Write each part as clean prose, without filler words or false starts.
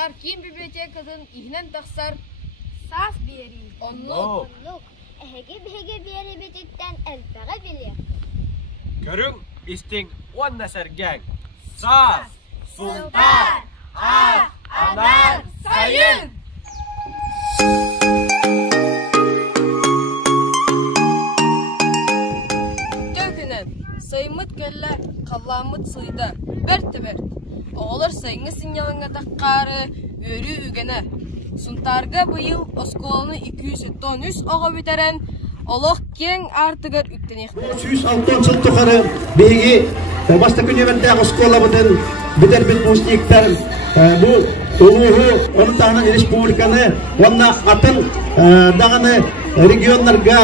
Анар ким библиотекадан ихнен тахсар сас бери. Онлук. Эһеге бери битеттен элбәгә биле. Көрүң истең онна сәргәң. Сас, Султан, Анар, Сайын. Sayımıt göller, kallamıt sıyda, bert. Oğlar sayını sinyalına takkarı, örü ügene. Suntarga bu yıl oskolunu 213 oğa biteren, olaq ken artıgır üktenektir. 206 жыл тұқары бейге басты күневерді оскола бұдын бідер бит мұстиктер бұл ұлығы оны тағынан республиканы онна атын дағаны регионларға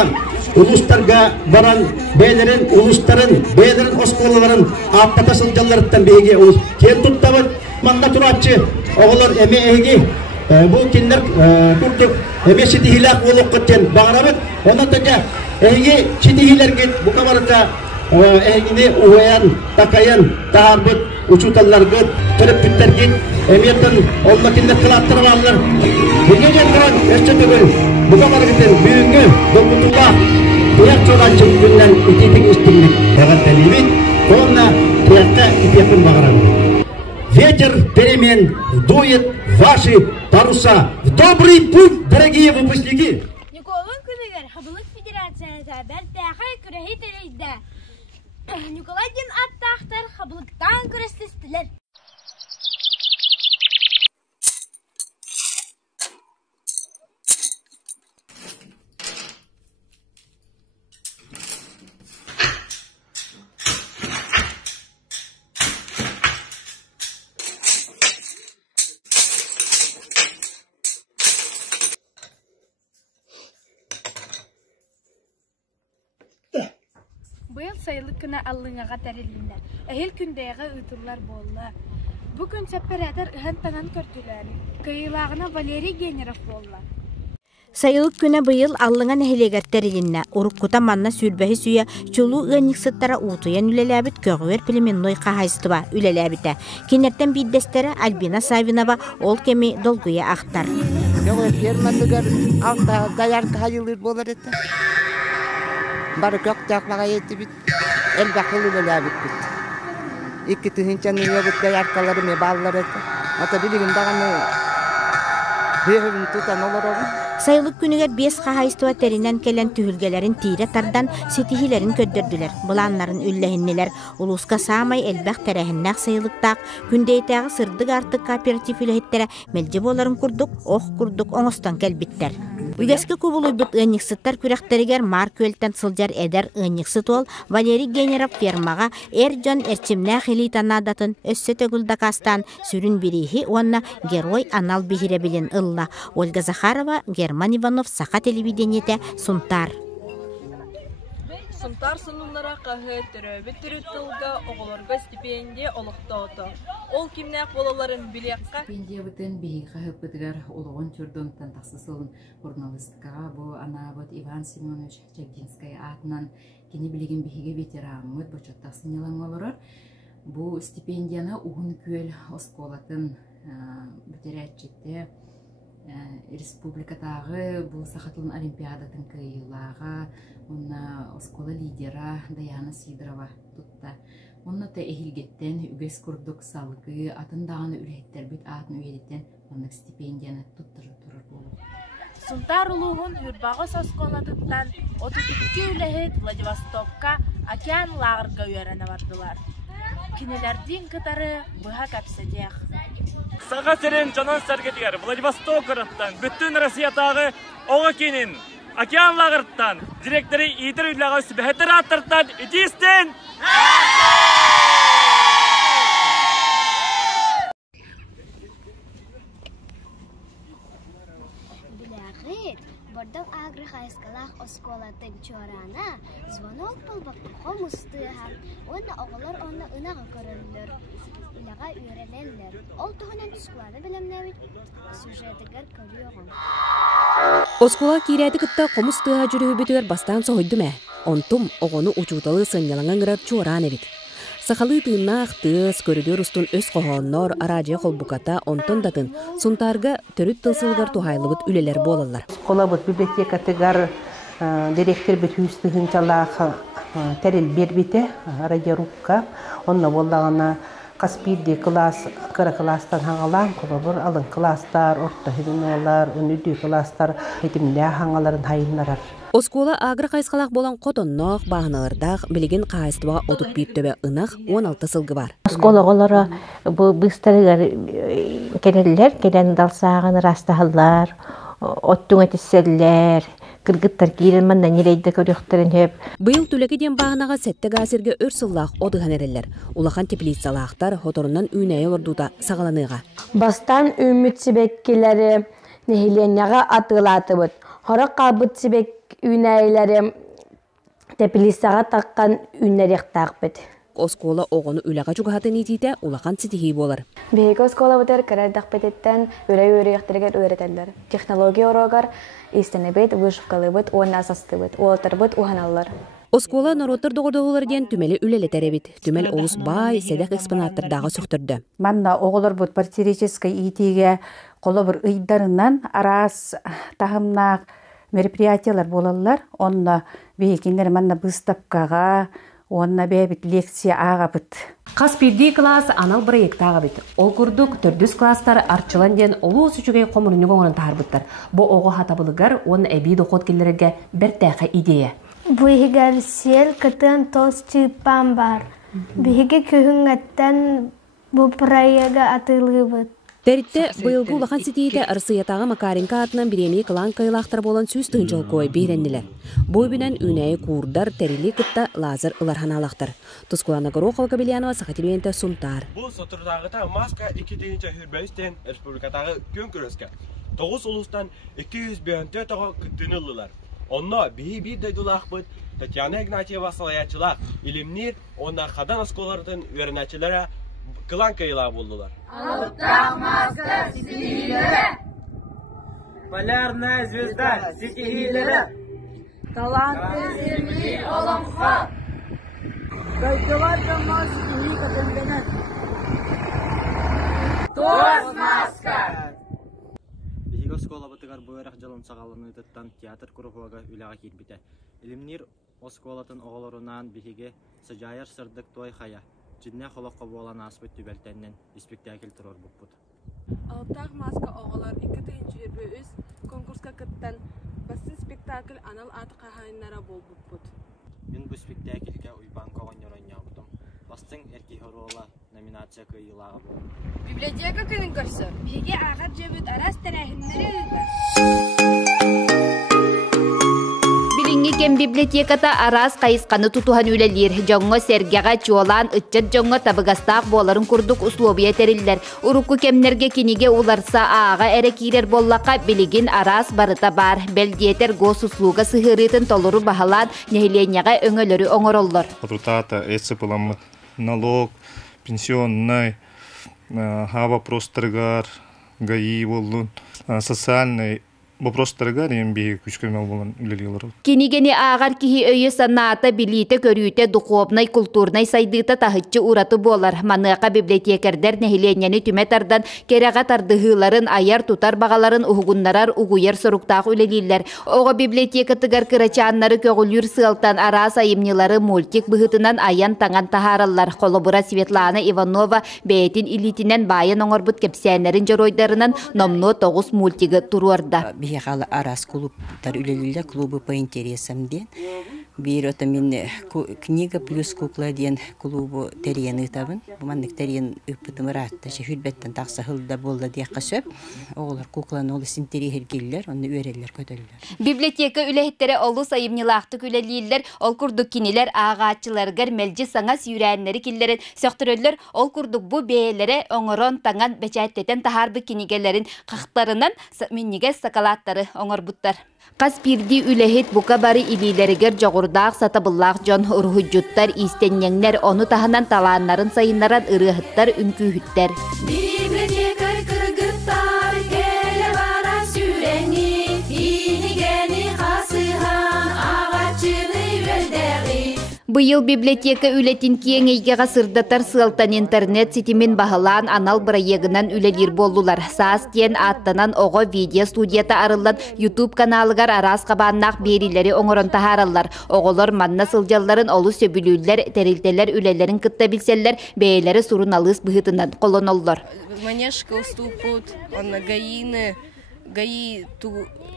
улустарга баран бейлерин улустарын бейлерин осколаларын аппата сылжалларыттан бейге улус кен туттабыт манда турачы оғылар эме эги бұл кинлер турдук эме ситихилак олук кыттен бағарабыт онатыга эги ситихилерге букабарыта эгини уян такаян таарбыт учуталларгыт төрөппүттергит эмиятын олма кинлер кылаттырып алылар бирге жандыран эстетөгөл букабарыгытен бүйүнгө докутулла Пиyak çoğdan çıktığından ititik istimlik bağır deneyimit, onunla piyakta ipiyakın bağıran. Ветер перемен дует ваши паруса в добрый путь, дорогие выпускники. Николай Күнегер, Хабылык Федерациясы бәртәхай күрәһи телейді. Николайдин аттақтар Хабылыктан күрәстістілер. Быйыл сайылык кына аллыңаға тәрелдіңдер. Әйел күндәйға ұйтырлар болы. Бүгін сәппәрәдір ұхан танан көрділер. Кайылағына Валерий Генеров болы. Сайылык күнә быйыл аллыңан әһелегәр тәрелінна. Уруккута манна сүрбәһи сүйә чулу ығаниксыттара утуян үлеләбіт көғуер піліменной қағайыстыба үлеләбіті. Кенерттен биддестері Альбина Савинова ол кеми долгуя ақтар. Бары көк тақлаға еті біт, әл бақылы бөлі бит. Икі түхінчен үйе бұтта ярқалары ме балылар еті. Ата білігін дағаны бүйірін тұтан олар оғын. Сайылык күнігер 5 қағайыстыва тәрінен келен түхілгелерін тире тардан сетихилерін көддірділер. Бұланларын үлләхіннелер улуска самай әлбәқ тәрәхіннәқ сайылықтақ, күндейтәғі сырдық артық кооператив үләхеттері мәлжі боларын күрдік, оңыстан кәлбіттер. Үгәскі күбілуй бұт ұйнықсыттар күрәқтерігер марк өлтен сылжар әдер ұйнықсыт ол Валерий Генеров фермаға жон әрчімнә хилитанадатын өссі төгілдақастан сүрін бірейхи онна герой анал бігіре білін ылла. Ольга Захарова, Герман Иванов, Саха телевидениете, Сунтар. Сунтар сынунлара қағы түрөбі түріттілгі оғылырға стипендия олықтауды. Ол кімнәк болаларын білеққа? Стипендия бұтын бейін қағып бұтығар олығын түрдіңтен тақсысылын журналистикаға бұл ана бұт Иван Семенович Чагдинская атынан кені білеген бейге ветеранымыд бұчаттақсын елің олырыр. Бұл стипендияны ұғын көл осколатын бүтерәтчетті республикатағы бұл Сахатылын Олимпиадатын күйілаға, онна оскола лидера Даяна Сидорова тұтта. Онна та эхилгеттен үгес күрдік салғы атындағаны үлеттер бүт атын үйелеттен онық стипендияны тұттыры тұрыр болу. Сунтар улуғын үрбағы сосколатыттан 32 үләхет Владивостокка океан лағырға үйеріне бардылар. Кинелерден кытары бұға кәпсәдеқ. Саға сәрін жанан сәргетігер Владивосток ұраттан, бүттін Россиятағы оғы кенін, океан лағырттан, директоры етір үйліға сүбәхеттер аттырттан, үтістен! Біләғет, бұрдың агры қайскалақ осколатын чорана, звонок болбақты қомыстыға, оны оғылар оны ұнаға көрілдір. Ilağa üyelenler. Oltuğunan tuskuladı bilemnevit. Süjetігер көрüyoğun. Oskula kireydi kıtta qomus tığa жүрі bütüger bastan soğuydu mə. Ontum oğunu uçutalı sınyalangan gırar çoğran evit. Сахалы тыыннаах тыас көрүдөр устун өс қоғоннор аражия қолбуката онтон датын сунтарга төрүт тылсылгар тухайлыбыт үлелер болалар. Колабыт библиотекатыгар директор бит хүстігін чалақ тәрел бербите радиорубка онна болдағына Каспирди класс, кыра класстан хаңалан, колобур алын класстар, орта хединолар, үнүдү класстар, хедимле хаңаларын хайынларар. Оскола агры қайсқалақ болан қотоннақ бағыналардақ білеген қайыстыға отып бүйттөбе ынақ 16 сылғы бар. Оскола олары бұстарығар келелер, келен далсағын растағылар, оттың әтіселер, кыргыттар киирен манна нелейді көріқтерін хеп. Бұйыл түлігі ден бағынаға сәтті ғасырге өрсыллақ одыған әрелер. Улахан теплицалақтар хоторунан үйнәйі ордуда сағаланыға. Бастан үміт сібеккелері нехиленяға атылаты бұд. Хорық қабыт сібек үйнәйлері теплицаға таққан үйнәрек тақ бұд. Оскола оғыны үліға жүгіғатын етейді улахан сетихи болар. Бейгі оскола бұдар кірардақ бәдеттен өрі-өрі өретелер. Технология орогар истені бет, вышывкалы бет, оңна асасты бет, олтар бет, оғаналар. Оскола народтар доғырдығылар ден түмелі үлелі тәребет. Түмел олыс бай, седек экспонаттардағы сөқтірді. Манна оғылар бұд партирическай итиге қолы бір ұйдарынан арас тағымнақ мероприятиялар болалар. Онна бейкендер манна бұстапқаға, онна бәбіт лекция аға бұд. Каспирди класс анал проект аға бұд. Ол күрдік түрдіс класстар арчылан ден олу сүчіге қомырыны қоңырын тағыр бұдтар. Бұ оғы хатабылығар оны әбей доқот келерге бір тәқі идея. Бұйығар сел кітін тоз чыппан бар. Бұйығы көхіңеттен бұ проекға атылығы бұд. Тәрітті бұйылғы ұлақан сетейді арсыятағы Макаренко атынан біремей қылан қайлақтар болан сөз тұғынжал көй бейреннілер. Бой бінен үнәйі курдар тәрілі күтті лазыр ұлархан алақтар. Тұскуланы Горохова Кабелянова Сақатилуенті Сунтар. Бұл сотырдағыта маска 2-ден хүрбәйістен республикатағы көн көріске. 9 ұлыстан 254 таға күттінілілер. Онна бей дайдулақ бұд Татьяна Игнатьева салаячылақ, илімнер, онна қадан осколардың өрінәчілері Кылан кайла болдылар. Алыптақ маска стихилері. Полярная звезда стихилері. Талантты зермей оламға. Кайдылар жамма стихили катенденен. Тоз маска. Бихиго скола батыгар бұйрақ жалын сағалыны тұттан театр күріғуаға үліға келбіті. Илімнер осколатын оғыларынан бихиге сыжайыр сырдық той қая. Жидне холоққа болан аспыт түбәлтәннен спектакль тұрор бұппыд. Алыптақ маска оғалар 2-3 конкурска кыттан басын спектакль анал аты қағайынлара бол бұппыд. Мен бұл спектакльге уйбан коған yoranya бұдым. Бастың әрки хорола номинация күйілаға бол. Библиотека көнін көрсі. Беге ағат жөбіт арас тәрәхінлері өйді. Кен библиотеката арас қайысқаны тұтуған өлелер. Жоңға сәргеға чуалан үтчет жоңға табығастақ боларын күрдік условия тәрілдер. Урукку кемнерге кенеге уларса аға әрі кейлер боллақа білігін арас барыта бар. Бәлдиетер гос услуга сығырытын толыру бағалан нехиленяға өңөлері оңыроллар. Отрутата эцепыламы налог, пенсионный, вопростыргар, ГАИ болын, социальный вопростыргар ембеге күшкемел болын үлелелер. Кенегені ағар кихи өйі саната билите көрүйте духовнай культурнай сайдыта тахытчы ураты болар. Маныға библиотекердер нехиленяны түметардан кереға тардығыларын аяр тутар бағаларын уғыннарар уғуер соруқтақ үлелелер. Оға библиотекатыгар кырачаннары көгілюр сылтан ара сайымнылары мультик бұғытынан аян таңан тахаралар. Қолыбыра Светлана Иванова бәйтін илитінен байын оңырбыт кепсәнерін жоройдарынан номно 9 мультигі тұруарда. Бихала арас клубтар үлелілі клубы по интересам ден. Bir otamin kniga plus kukla diyen klubu teriyeni tabın. Bumanlık teriyen üpütümü rahatta. Hülbetten taksa hılda bolda diye kasöp. Oğlar kuklanın oğlu sinteri hergiller, onu üyereller kötüller. Biblioteka ülehittere oğlu sayımnılaqtık üleliyiller, ol kurduk kiniler ağaççılargar melci sangas yüreğenleri killerin söktürürler. Ol kurduk bu beylere oңырон tağan beçayetteten taharbi kinigelerin qaqtarından minnige sakalatları oңыр buttar. Kaspirdi ülehit buka bari ilileriger joğurdağ satabıllağ jon urhucuttar istenyenler onu tahanan talanların sayınlaran ırıhıttar ünkühüttar. Biblioteka kırgıttar gele bara süreni inigeni kasıhan ağaçını yöldeği Быйыл библиотека үлетин киеңейге ғасырдатар сылтан интернет сетимен бағылан анал бұрайегінен үлелер болулар. Саас тен аттанан оғы видео студията арылан YouTube каналыгар арас қабаннақ берилері оңырын тахаралар. Оғылар манна сылжалларын олы сөбілілер, тәрілтелер үлелерін кытта білселер, бәйлері сурын алыс бұғытынан қолын олар. Манешка уступут, онна гаи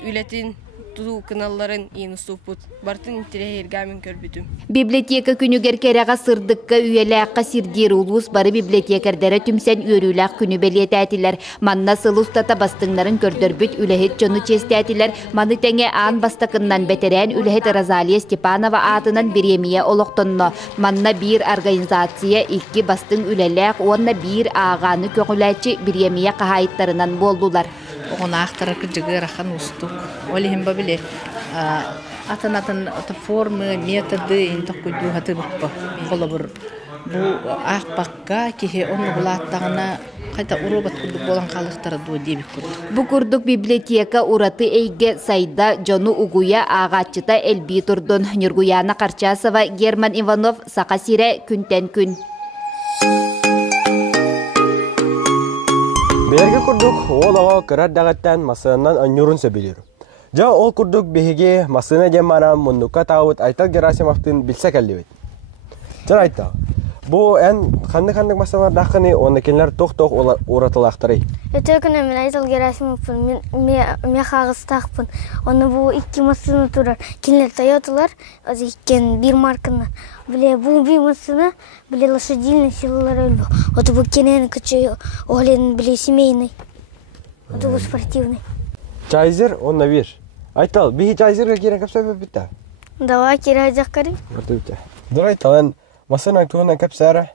үлетин туу каналларын ин уступут. Бартын терегергамен көрбүтүм. Библиотека күнүгер керега сырдыкка үйеләкка сирдир улус бары библиотекардары түмсен өрүләк күнү белетәтилер. Манна сылустата бастыңнарын көрдөрбүт үлехет жону честәтилер. Маны тәңе ан бастакыннан бетерән үлехет Розалия Степанова атынан биремия олоқтонно. Манна бир организация икки бастың үлеләк, онна бир ағаны көңүләчи биремия кахайттарынан болдулар. Оғына ақтары күджігі рахан ұстық. Олихим бабіле атын формы, методы интақ көйді ғаты бұқпа. Қолы бұр. Бұл ақпаққа кеге оны ғылаттағына қайта ұробат күрдік болан қалықтары дуы дебік күрдік. Бұ күрдік библиотека ураты әйге сайда жону угуя ағатчыта әлбей тұрдын. Нұргуяна Қарчасова, Герман Иванов, Сақасире, күнтен күн. Берге курдук ол ага кырар дагаттан масынан анюрун сөбүлөр. Жа ол курдук беге масына жамана мундукка таабыт Айтал Герасимовтун билсе келдибет. Жа айта. Бу кандай масалар дакыны оны кенлер ток уратылактырый. Өтөкүнө мен Айтал Герасимовпун, мен кагыстакпын. Оны бу икки масына турар. Кенлер Тойоталар, азы иккен бир марканы. Биле бу бир масына, биле лошадиный силалар өлбү. Ото бу кенен кычы оглен биле семейный. Ото бу спортивный. Чайзер онна бир. Айтал, бии чайзерге керек кепсе битта. Давай кире жаккары. Ото битта. Давай талан масына туна кепсара.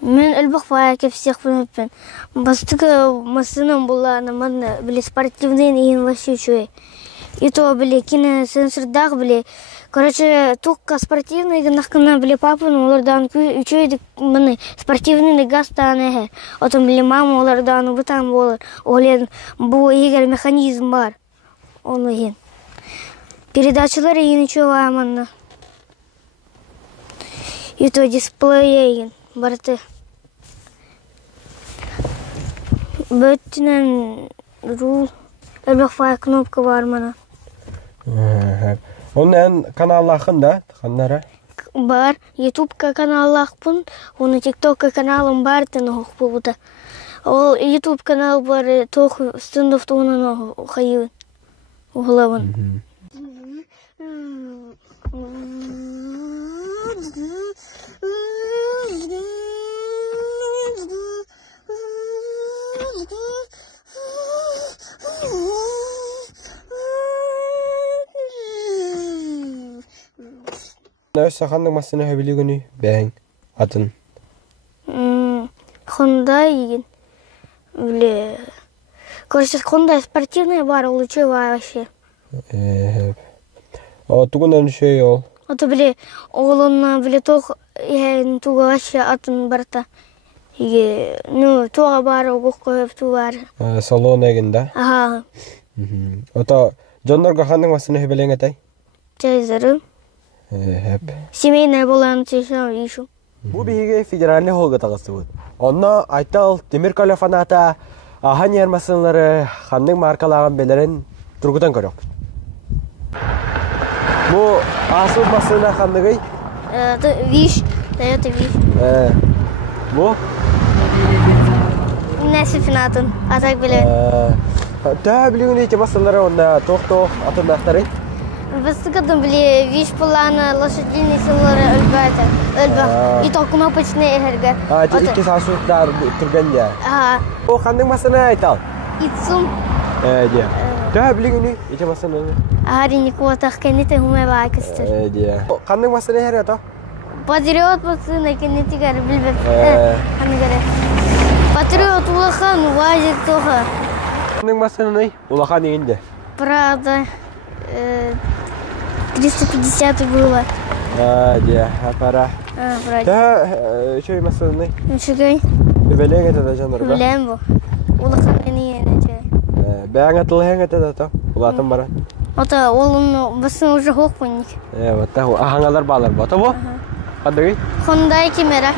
Мен өлбөк бая кепсекпен. Бастыгы масынам буланы мен биле спортивный ин ващучуй. И то биле кине сенсордак биле. Короче, тук спортивный гнахкана биле папын олардан үчөйдүк мыны спортивный гастаны. Отом биле мама олардан бутан болор. Олен бу эгер механизм бар. Оны ген. Передачалар ин чуаманна. И то дисплей ген барты. Бөттүнөн рул өлбөк кнопка бар мана. Onun kanallarında kanlara бар, YouTube каналлахпын, оны TikTok каналым бар, таны хукпубута. Ол YouTube канал бар, тох стендов тонын хайын. Углавын. Neyse kandık masını hebili günü ben atın. Honda igen. Бле. Короче, Honda спортивная бар, лучевая вообще. А тугунан şey ol. Ото бле, оғлонна бле тох туга вообще атын барта. Иге, ну, туга бар, оғуқ қойып тугар. Салон егінде. Ага. Ото жондарга kandık masını hebelен етай? Чайзары. Семейная болан чешам ишу. Бу биге федеральный холга тагысы бут. Онна Айтал Темиркалев фаната ахан ярмасынлары ханның маркалаган белерин тургудан көрөк. Бу асыл масына ханныгы? Виш, Toyota Виш. Бу? Нәсифинатын, атак билет. Та билигүн ите масылары онда тох атындактары. Выстыкадым биле Виш плана лошадиный сылары өлбәт. И то кнопочный эхерге. Икки сасуктар турган я. О ханның масына Айтал? Итсум. Дия. Та билигүн ите масына. Ари никотах кенете хуме бакыстыр. Дия. Ханның масына хер ята? Патриот масына кенете гар билбеп. Ханныгары. Патриот улахан вазик тоха. Ханның масына улахан егенде? Правда. 350 было. Дия, пара. Вроде. Да, что им остальные? Чего? Белең это жанр, да? Белең бу. Улахан не чего. Бәң атылһәң это да, улатын бара. Ota oğlum basın уже хокпунник. Вот так. Ахангалар балар ба. Табо? Кадыгы? Хондай кемера.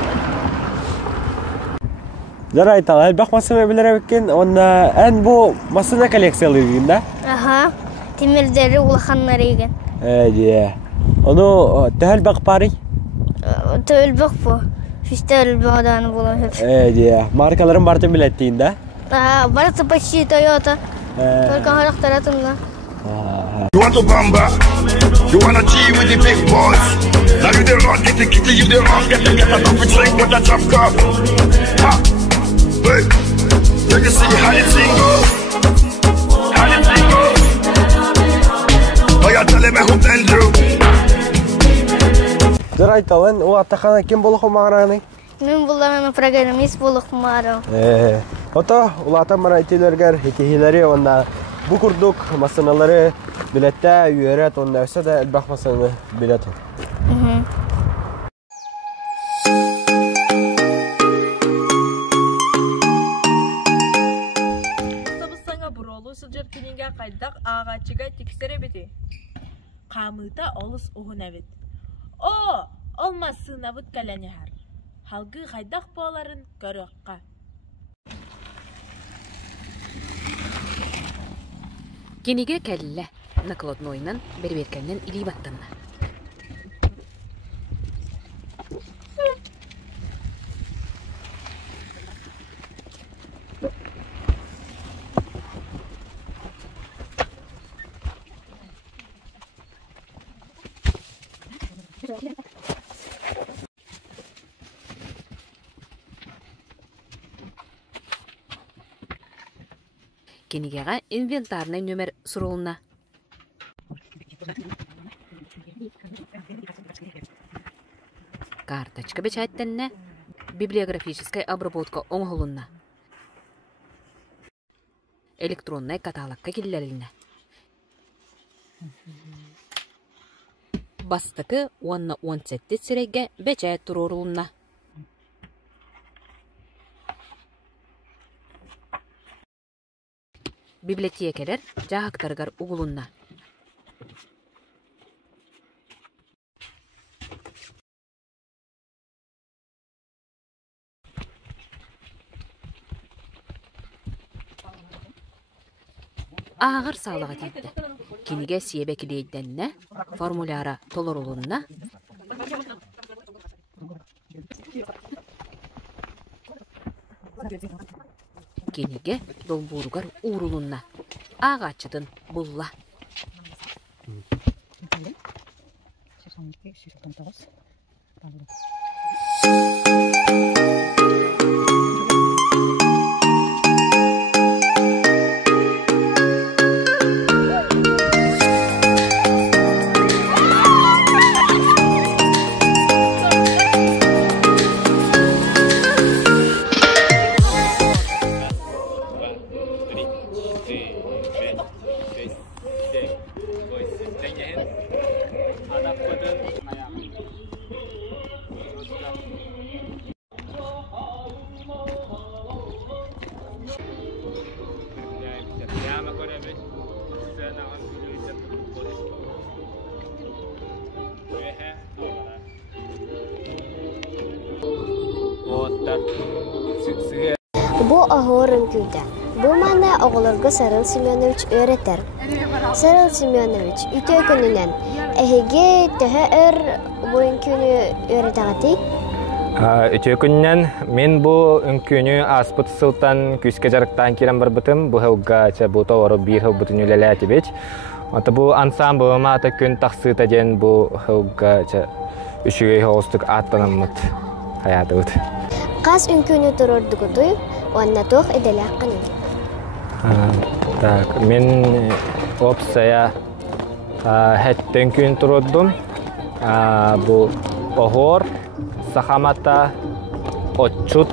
Жарай тала, бак масына билер экен. Онда эн бу масына коллекциялыгын да? Ага. Темирдери улаханнар еген. Дие. Ону тәһәл бак пари? Тәһәл бак бу. Фистәл багдан булам хеп. Дие. Маркаларын бартын билеттин да? Барысы почти Toyota. Только характератында. You want to bamba? You wanna G with the big boys? Now you the wrong, get the kitty, you the wrong, get the coffee drink with the drop cup. Ha! Wait! You can see how the thing goes. How the thing goes. Oh, you're telling me who tell you? Жарай талан, у атахана кем болох мағараны? Мен буларны программист болох мағарам. Ото, улата марайтилергер, хикихилери, онна bu kurduk masanaları bilette üyeret onun nefse de elbak masanı bilet. Sabısana burolu sılcar kininge kaydak ağaçıga tiksere biti. Kamıta olus uhun evet. O olmasın avut kalanihar. Halgı kaydak boğaların görüqqa. Кенеге кәлілі накладнойнан берберкәннен илей баттанна. Кенегеға инвентарный нөмір сұрылына. Карточка печаттенне, библиографическая обработка оңғылына. Электронный каталогка келлеріне. Бастықы 10-17 сіреге бечайт тұрорылына. Библиотекалар жаһактаргар угулунна. Ağır sağlığa tiydi. Kiniге сиебе килейденне, формуляра толорулунна. Кенеге долбуругар уурулунна. Ağaçıdın bulla. Bu ahorun köyde. Bu mana oğullarga Sarıl Semyonovich öğreter. Sarıl Semyonovich üte gününden ehege teher boyun günü öğretagati. Üte günden men bu önkünü aspıt sıltan küske jarıktan kiren barbıtım. Bu hevga bu tawara bir hevbutun ülelati bech. Ata bu ansambı mata gün taksı tajen bu hevga üçüge hostuk atlanamıt hayatı ut. Kas önkünü tururdu kutuy. Ona toh edelakkan. Так, мен опция хеттен күн турдум. Бу огор, сахамата, отчут,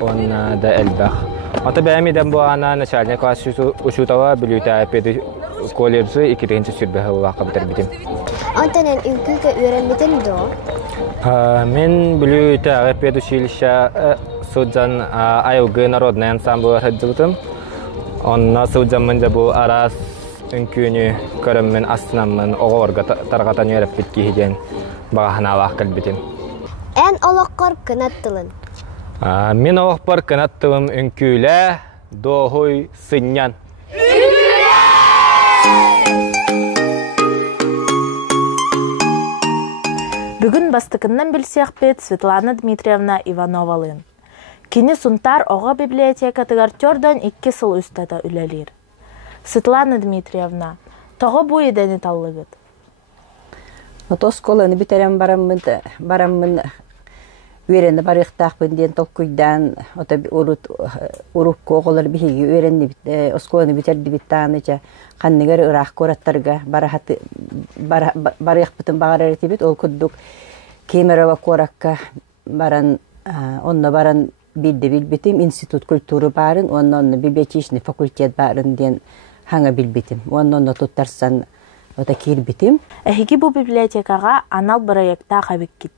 она да элбах. Ата бәмидән бу ана начальник класс учутава билүтә педи колледжи 2-нче сүрбәһе вакыт битем. Антанан үкүгә өйрәнмәдең дә? Мен билүтә педи училище Суджан Айугы народный ансамбль хаджылтым. Он на Суджан мында бу арас үnkүүнү көрөммүн астынаммын оҕорга таргатан үйрөппит киһиден багаханаалаах кэлбитим. Эн олоққор кынаттылын. Мен оҕохпор кынаттылым үnkүүлэ доохуй сыннян. Бүгін бастықыннан білсеқпет Светлана Дмитриевна Ивановалын. Кені сунтар оға библиотека тыгартёрдан 2 сыл үстада үлелер. Светлана Дмитриевна, тоғы бұ едені таллығыд? Отос коланы битерем бараммын үйренді барықтақпын ден толкуйдан, урукку оғылар бихиги үйренді осколаны битерді биттаныча, қаннығар ұрақ кораттарға барықтың бағар әреті бит, ол күддік Кемерова коракка баран, онна баран билді билбитим, институт культуры барын, онна библиотечный факультет барын ден хаңа билбитим, онна туттарсан ота кирбитим. Әхиги бұ библиотекаға анал проекта қабек кет.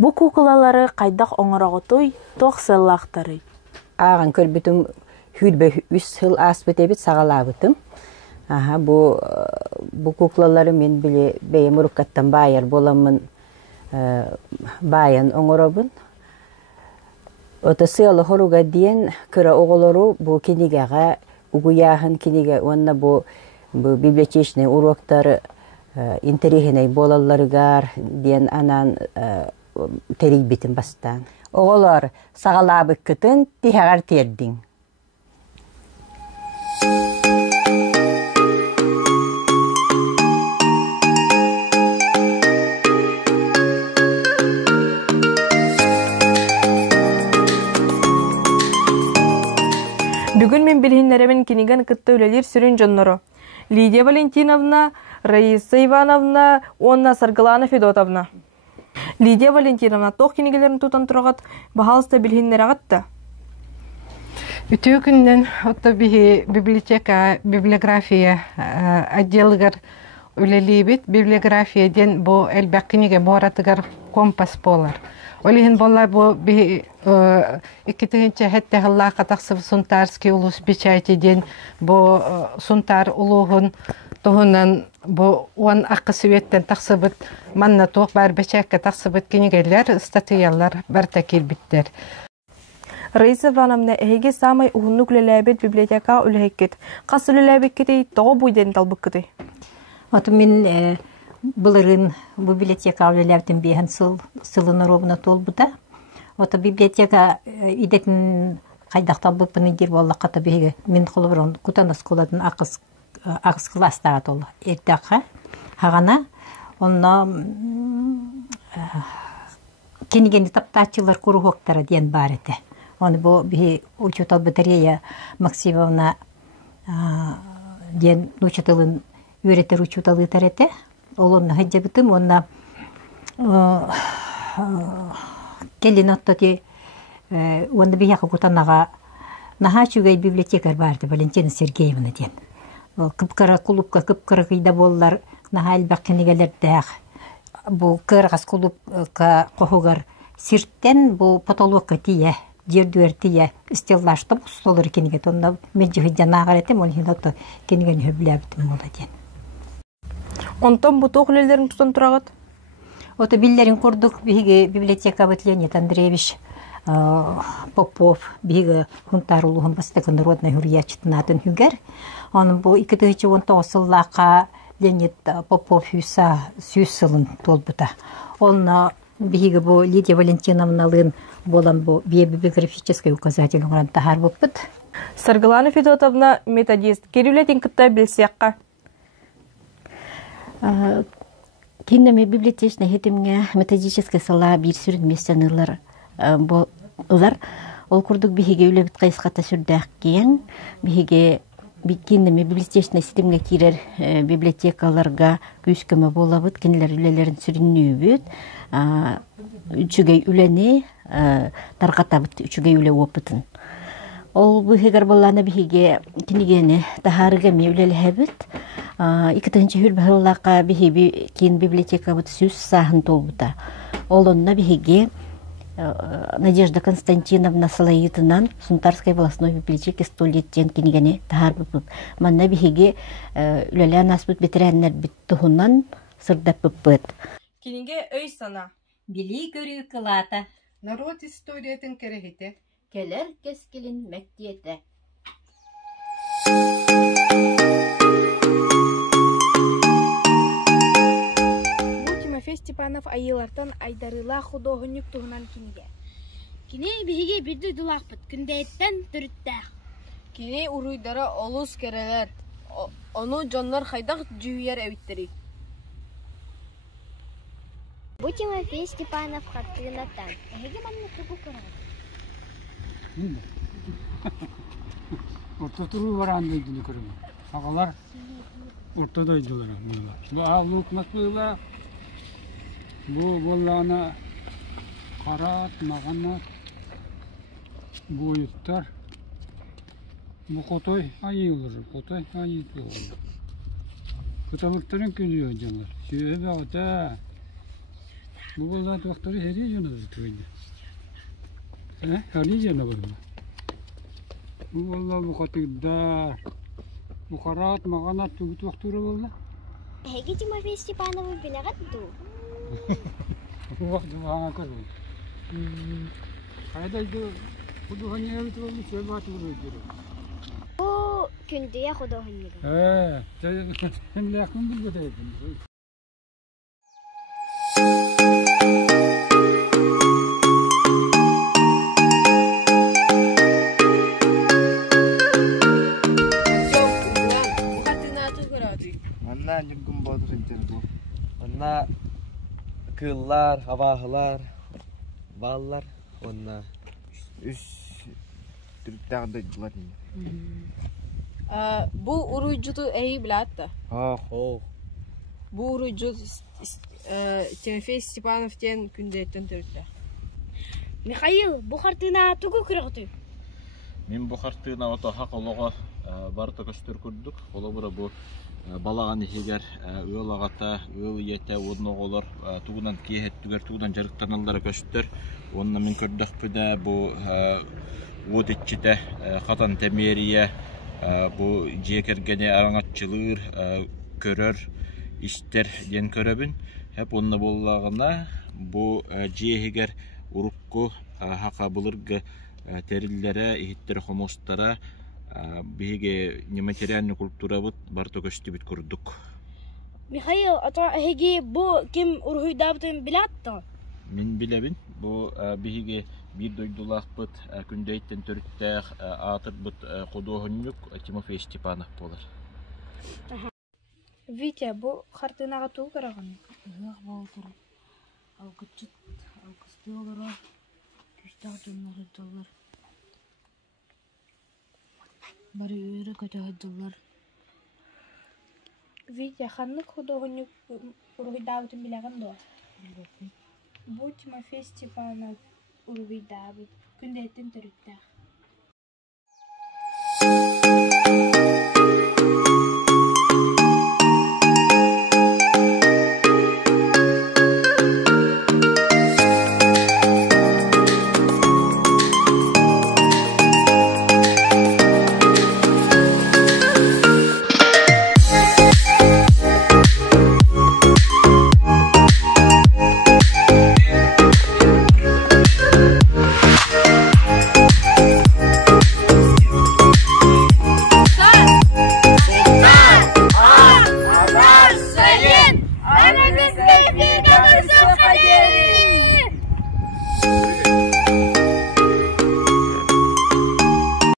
Бұ кукулалары қайдақ оңырағытой тоқ сыллақтары. Аған көрбітім хүлбе 3 сыл аспыт ебет сағалабытым. Бұ куклалары мен біле бейім ұрыққаттан байыр боламын байын оңырабын. Ота сыялы хоруға дейін көрі оғылару бұ кенегаға угуяхын кенеге онна бұ библиотечный уроктары интерегеней болаларыгар дейін анан терей битин бастан. Оғылар сағалабы күтін тихағар тердин. Бүгін мен білгенлерімен кенеген күтті өлелер сүрін жоннору. Лидия Валентиновна, Раиса Ивановна, Онна Саргалана Федотовна. Лидия Валентиновна, тоқ кенегелерін тұтан тұрағат, бағалысты білгенлер ағатты? Үтіу күнден отто библиотека, библиография отделгар үлелейбет. Библиография ден бұл әлбәк кенеге боратыгар компас болар. Олиһин болла бу иккитинче хетте халла катаксып сунтарский улус печати ден бу сунтар улугун тоһунан бу он акысыбеттен таксыбыт манна тоқ бар бечекке таксыбыт кенегелер статьялар барта кирбиттер. Раиса Ивановна, эһиги самай уһунну күлеләбет библиотека үлэһиккит. Кас үлеләбеккити тоҕо буйден талбыккыты. Аты мен Бұлырын библиотека үлеләбден бейін сылын робына толбыда. Ота библиотека идетін қайдақтан бұпыны дер болла қата бейге мен қолы бұрын күтан осколадың ақыс кластаға толы. Эртіға хағана, онна кенегенді таптачылар құру хоқтары ден бар еті. Оны бұл бейге учетал батарея Максимовна ден учеталын үйретер учеталы тәрәті. Олонна хаджабытым, онна келин оттоти, онна бияқы кутанаға наха чугай библиотекар барды, Валентина Сергеевна ден. Кыпкара кулупка, кыпкара кыйда боллар, наха әлбәк кенегелер дәғ. Бұл кырғас кулупка қоғығар сирттен бұл потолокка тие, жердуер тие, стеллашты бұл столыр кенегет. Онна мен жығыджан ағар етем, оны хин отто кенеген хөбләбітім ола ден. Онтон бұты оқылелерін тұтын тұрағыд? Ота биллерин құрдық биге библиотека быт Леонид Андреевич Попов биге хунтар улуғын бастығы народный хурьячытын атын хүгер. Оның бұл 2019 сыллақа Леонид Попов хүса сүйіс сылын толбыта. Оны биге бұл Лидия Валентиновналын болан бұл библиографический указатель ұңыран тахар бұппыт. Саргалана Федотовна методист. Керулетин кітта білсеққа? Кинеме библиотечный хетимге методический сала бир сүрін мессенылар олар. Ол күрдік бихиге үлебіт қайысқата сүрдәқ кейін. Бихиге кинеме библиотечный сетимге кирер библиотекаларға күскімі болабыд. Кенелер үлелерін сүрінні өбіт. Үчігей үләне тарғатабыт үчігей үле опытын. Ол бихигер болланы бихиге кинегені тахарыға ме үлелі әбіт. 2-нче хүрбәһыллаҡа биһи кин библиотека бут сүз саһын толбута. Олонна биһиге Надежда Константиновна Салаитынан Сунтарской волосной библиотеки 100-леттен кинигене тахар бупуп. Манна биһиги үлелен аспыт битереннер биттухунан сырдап буппыт. Киниге өй сана. Били көрүү кылата. Народ историятын керехите. Келер кескилин мәктиете. Тимофей Степанов айылартан айдарыла художник туһунан киниге. Кини биһиге бирди дулақпыт, күндәйттен түріттәқ. Кини уруйдара олус керелер. Onu jonlar хайдақ жүйер әвиттері. Бу Тимофей Степанов хаттыгынаттан. Әйге манны тугу көрәгәт. Orta turu var andaydılı kırımı. Ağalar ortadaydılar. Bu avluk nasıl? Bu bollağına karat, mağanat, boyutlar. Bu kotoy ayı olur. Kotoy ayı olur. Kutalıkların külüyor canlar. Şöyle bağıta. Bu bollağın doktoru heriye canı tutuyordu. Heriye canı var mı? Bu vallahi bu katıda bu karat mağanat tügüt vakturu valla. Әйге Тимофей Степанову биләгәт ду. Bu vakti bana kırdı. Kaydaydı. Bu hani evet oldu şey batı vuruyor. Бу күндәя художник. Sen yakın bir bedeydin. Onunla kıllar, havahılar, ballar, onunla üst Türkler'de Bu uruyucudu iyi bilatta. Bu uruyucu Тимофей Степановтен күндәйттен түртті. Михаил, бу хартына тугу көрәгәт. Мен бу хартына ото хакылыга барта көстөр күрдүк. Ола бура бу балаган егер ылагата, ете одноголор тугунан киһеттүгер тугунан жарыктаналлар көстөр. Онна мен көрдүк бүдә бу одетчите катан темерия бу жекергене араңатчылыр көрөр иштер ден көрөбүн. Hep onunla bollağına bu cihegер urukku haka bulurga terillere, ihittere homostara bihige nematerialni kultura bit barto köstü bit kurduk. Михаил, ата hegi bu kim urhuydabытын bilatta? Min bilebin bu bihige bir doydulaq bit kündeytten törüttəq atır bit kodohunjuk Тимофей Степанов болар. Витя, бу хартынаға тугу көрәгән. Болтыр. Ал кычыт, ал кысты олора. Күстәк жоннары доллар. Бары өйрө көтөгөдүлөр. Витя, ханнык художник ургыйдабытын биләгән до. Бу Тимофей Степанов ургыйдабыт. Күндәйттен төрүттә.